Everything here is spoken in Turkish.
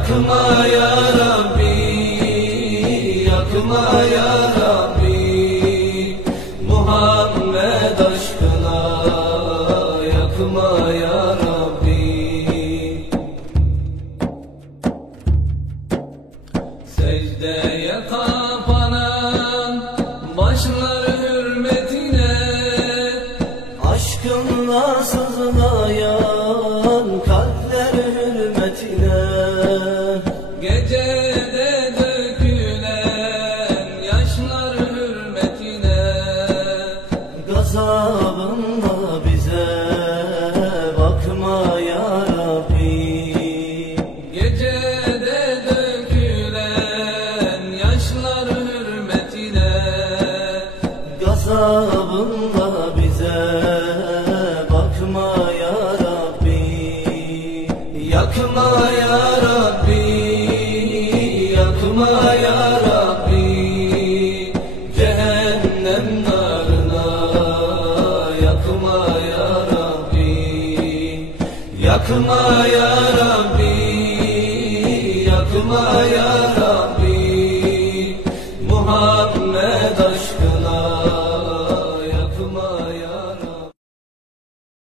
yakma ya Rabbi, yakma ya Rabbi, Muhammed aşkına yakma ya Rabbi. Secdeye kapanan başlar hürmetine, aşkınla sızlayan kalpler hürmetine, gecede dökülen yaşlar hürmetine, gazabınla bize bakma ya Rabbi. Gecede dökülen yaşlar hürmetine, gazabınla bize bakma ya Rabbi. Yakma ya Rabbi, yakma ya Rabbi, cehennem narına yakma ya Rabbi. Yakma ya Rabbi, yakma ya